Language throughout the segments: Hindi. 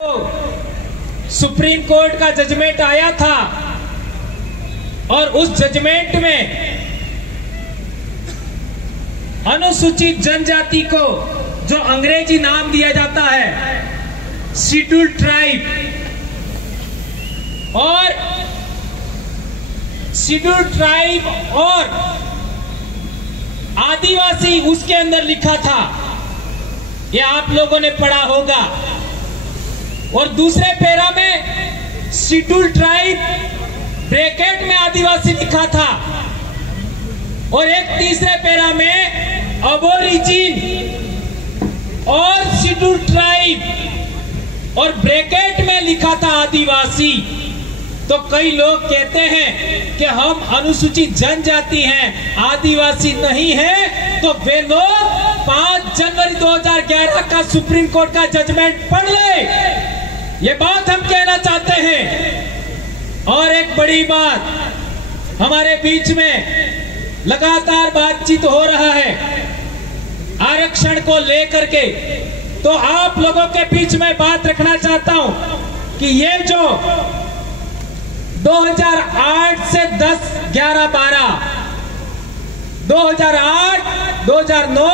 सुप्रीम कोर्ट का जजमेंट आया था और उस जजमेंट में अनुसूचित जनजाति को जो अंग्रेजी नाम दिया जाता है शेड्यूल्ड ट्राइब और आदिवासी उसके अंदर लिखा था, ये आप लोगों ने पढ़ा होगा। और दूसरे पैरा में शेड्यूल्ड ट्राइब ब्रैकेट में आदिवासी लिखा था और एक तीसरे पैरा में अबोरिजिन और शेड्यूल्ड ट्राइब और ब्रैकेट में लिखा था आदिवासी। तो कई लोग कहते हैं कि हम अनुसूचित जनजाति हैं, आदिवासी नहीं है, तो वे लोग 5 जनवरी 2011 का सुप्रीम कोर्ट का जजमेंट पढ़ ले, ये बात हम कहना चाहते हैं। और एक बड़ी बात, हमारे बीच में लगातार बातचीत हो रहा है आरक्षण को लेकर के, तो आप लोगों के बीच में बात रखना चाहता हूं कि ये जो 2008 से 10, 11, 12, 2008, 2009,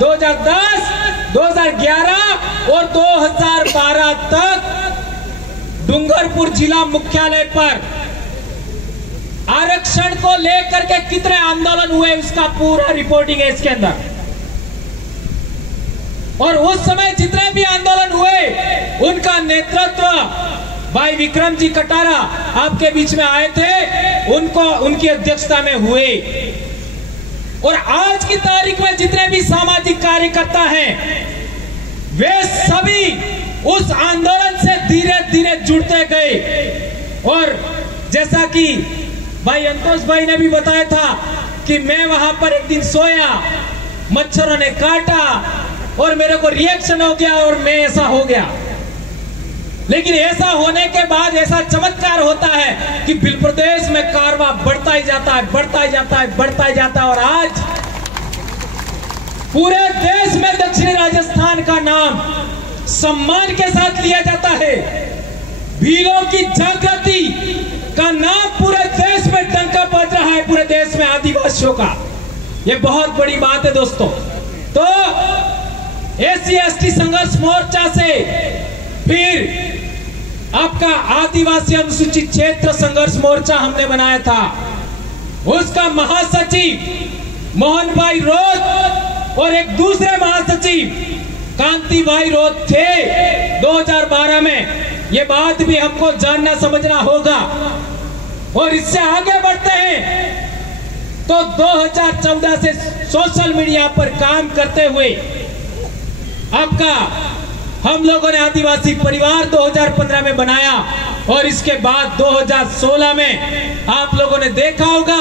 2010, 2011 और 2012 तक डूंगरपुर जिला मुख्यालय पर आरक्षण को लेकर के कितने आंदोलन हुए उसका पूरा रिपोर्टिंग है इसके अंदर। और उस समय जितने भी आंदोलन हुए उनका नेतृत्व भाई विक्रम जी कटारा आपके बीच में आए थे, उनकी अध्यक्षता में हुए। और आज की तारीख में जितने भी सामाजिक कार्यकर्ता हैं वे सभी उस आंदोलन से धीरे धीरे जुड़ते गए। और जैसा कि भाई अंतोष भाई ने भी बताया था कि मैं वहां पर एक दिन सोया, मच्छरों ने काटा और मेरे को रिएक्शन हो गया और मैं ऐसा हो गया। लेकिन ऐसा होने के बाद ऐसा चमत्कार होता है कि बिल प्रदेश में कारवा बढ़ता ही जाता है, बढ़ता ही जाता है, बढ़ता ही जाता है। और आज पूरे देश में दक्षिणी राजस्थान का नाम सम्मान के साथ लिया जाता है। भीलों की जागृति का नाम पूरे देश में डंका बज रहा है, पूरे देश में आदिवासियों का। यह बहुत बड़ी बात है दोस्तों। तो SC/ST संघर्ष मोर्चा से फिर आपका आदिवासी अनुसूचित क्षेत्र संघर्ष मोर्चा हमने बनाया था, उसका महासचिव मोहन भाई रोज और एक दूसरे महासचिव कांति भाई रोज थे 2012 में। ये बात भी हमको जानना समझना होगा। और इससे आगे बढ़ते हैं तो 2014 से सोशल मीडिया पर काम करते हुए आपका हम लोगों ने आदिवासी परिवार 2015 में बनाया और इसके बाद 2016 में आप लोगों ने देखा होगा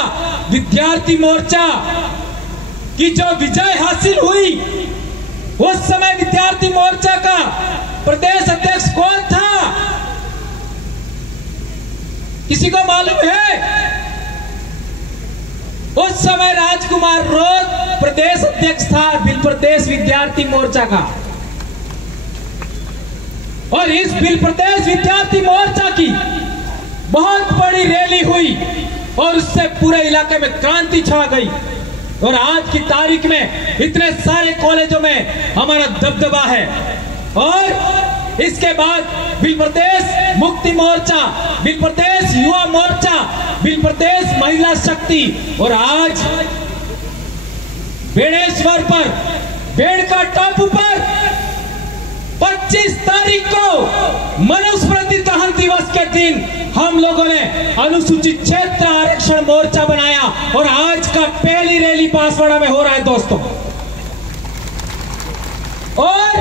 विद्यार्थी मोर्चा की जो विजय हासिल हुई। उस समय विद्यार्थी मोर्चा का प्रदेश अध्यक्ष कौन था, किसी को मालूम है? उस समय राजकुमार रोज प्रदेश अध्यक्ष था बिल प्रदेश विद्यार्थी मोर्चा का। और इस बिल प्रदेश विद्यार्थी मोर्चा की बहुत बड़ी रैली हुई और उससे पूरे इलाके में क्रांति छा गई। और आज की तारीख में इतने सारे कॉलेजों में हमारा दबदबा है। और इसके बाद बिल प्रदेश मुक्ति मोर्चा, बिल प्रदेश युवा मोर्चा, बिल प्रदेश महिला शक्ति, और आज बेड़ेश्वर पर, बेड़का टापू पर 25 तारीख को मनुस्मृति दहन दिवस के दिन हम लोगों ने अनुसूचित क्षेत्र आरक्षण मोर्चा बनाया और आज का पहली रैली बांसवाड़ा में हो रहा है दोस्तों। और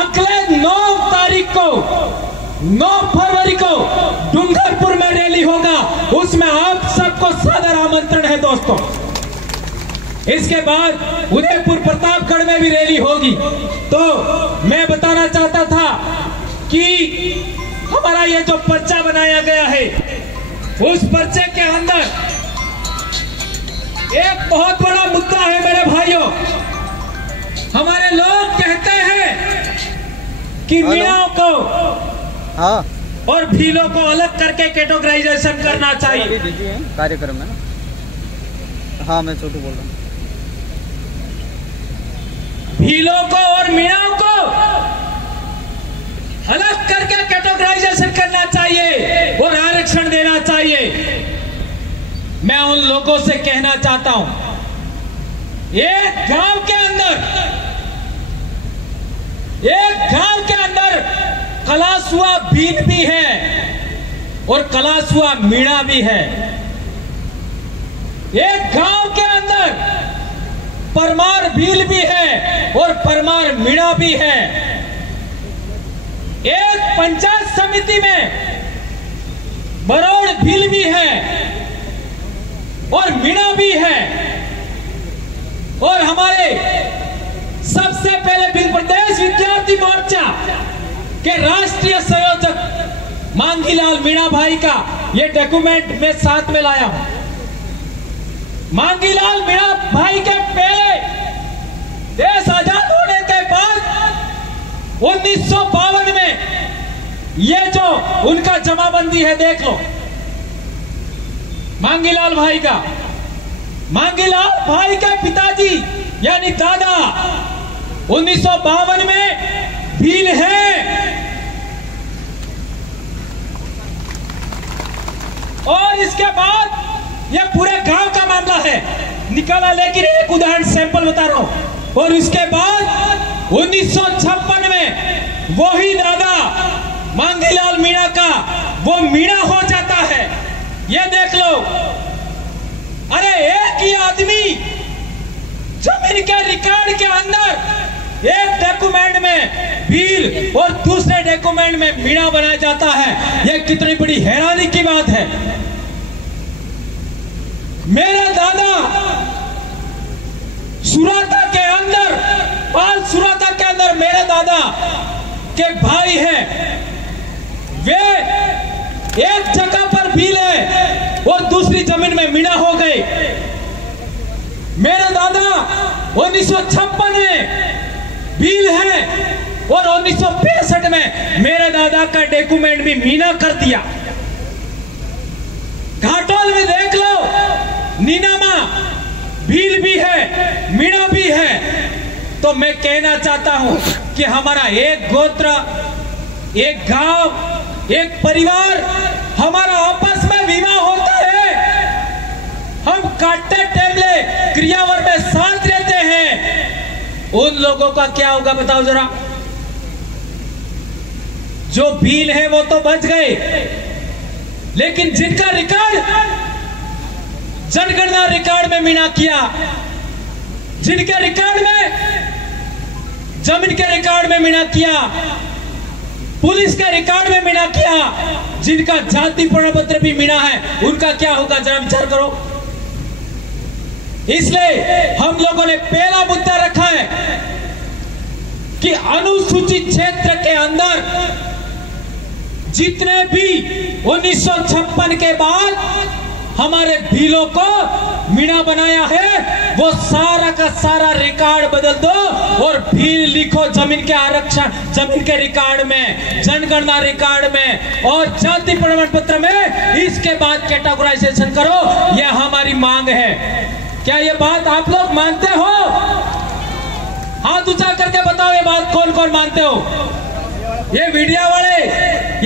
अगले 9 तारीख को, 9 फरवरी को डूंगरपुर में रैली होगा, उसमें आप सबको सादर आमंत्रण है दोस्तों। इसके बाद उदयपुर प्रतापगढ़ में भी रैली होगी। तो मैं बताना चाहता था कि हमारा ये जो पर्चा बनाया गया है उस पर्चे के अंदर एक बहुत बड़ा मुद्दा है मेरे भाइयों। हमारे लोग कहते हैं कि मीणाओं को हाँ और भीलों को अलग करके कैटेगराइजेशन करना चाहिए। कार्यक्रम है ना। हाँ मैं छोटू बोल रहा हूँ। भीलों को और मीणाओं को अलग करके कैटेगराइजेशन करना चाहिए और आरक्षण देना चाहिए। मैं उन लोगों से कहना चाहता हूं, एक गांव के अंदर कलासुआ भील भी है और कलासुआ मीणा भी है। एक गांव के अंदर परमार भील भी है और परमार मीणा भी है। एक पंचायत समिति में बरोड़ भील भी है और मीणा भी है। और हमारे सबसे पहले बिल प्रदेश विद्यार्थी मोर्चा के राष्ट्रीय संयोजक मांगीलाल मीणा भाई का ये डॉक्यूमेंट मैं साथ में लाया हूं। मांगीलाल मीणा भाई के पहले देश आजाद होने के बाद 1952 में ये जो उनका जमाबंदी है देख लो, मांगीलाल भाई का। मांगीलाल भाई के पिताजी यानी दादा 1952 में भील है और इसके बाद यह पूरे गांव का मामला है निकाला, लेकिन एक उदाहरण सैंपल बता रहा हूं। और उसके बाद 1956 में वही दादा मांगीलाल मीणा का वो मीणा हो जाता है। ये देख लो, अरे एक ही आदमी जमीन के रिकॉर्ड के अंदर एक डॉक्यूमेंट में भील और दूसरे डॉक्यूमेंट में मीणा बनाया जाता है। यह कितनी बड़ी हैरानी की बात है। मेरा दादा सुराता के अंदर, पाल सुराता के अंदर मेरे दादा के भाई है, वे एक जगह पर भील है और दूसरी जमीन में मीणा हो गए। मेरा दादा 1956 में भील है और 1965 में मेरे दादा का डॉक्यूमेंट भी मीणा कर दिया। घाटोल में देख लो, नीनामा भील भी है मीणा भी है। तो मैं कहना चाहता हूं कि हमारा एक गोत्र, एक गांव, एक परिवार, हमारा आपस में विवाह होता है, हम काटे टेबले क्रियावर में साथ रहते हैं। उन लोगों का क्या होगा बताओ जरा। जो भील है वो तो बच गए, लेकिन जिनका रिकॉर्ड जनगणना रिकॉर्ड में मीणा किया, जिनके रिकॉर्ड में, जमीन के रिकॉर्ड में मीणा किया, पुलिस के रिकॉर्ड में मीणा किया, जिनका जाति प्रमाण पत्र भी मीणा है, उनका क्या होगा जरा विचार करो। इसलिए हम लोगों ने पहला मुद्दा रखा है कि अनुसूचित क्षेत्र के अंदर जितने भी 1956 के बाद हमारे भीलों को मीणा बनाया है, वो सारा का सारा रिकॉर्ड बदल दो और भील लिखो जमीन के आरक्षण, जमीन के रिकॉर्ड में, जनगणना रिकॉर्ड में और जाति प्रमाण पत्र में। इसके बाद कैटेगराइजेशन करो, यह हमारी मांग है। क्या ये बात आप लोग मानते हो? हाथ ऊंचा करके बताओ ये बात कौन कौन मानते हो। ये मीडिया वाले,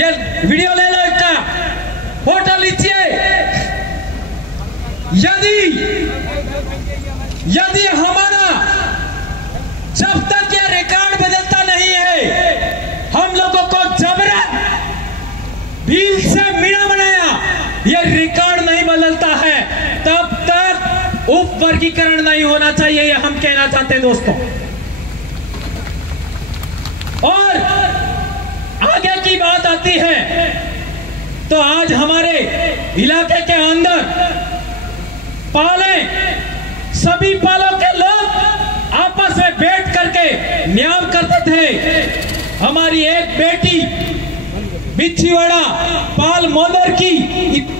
ये वीडियो ले लो, इसका फोटो लीजिए। यदि हमारा जब तक यह रिकॉर्ड बदलता नहीं है, हम लोगों को जबरन भील से मीणा बनाया, यह रिकॉर्ड नहीं बदलता है, तब तक उप वर्गीकरण नहीं होना चाहिए, यह हम कहना चाहते हैं दोस्तों। और आगे की बात आती है तो आज हमारे इलाके के अंदर पाले, सभी पालों के लोग आपस में बैठ करके न्याय करते थे। हमारी एक बेटी बिच्छीवाड़ा पाल मोदर की,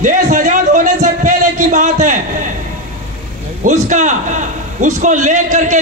देश आजाद होने से पहले की बात है, उसको लेकर के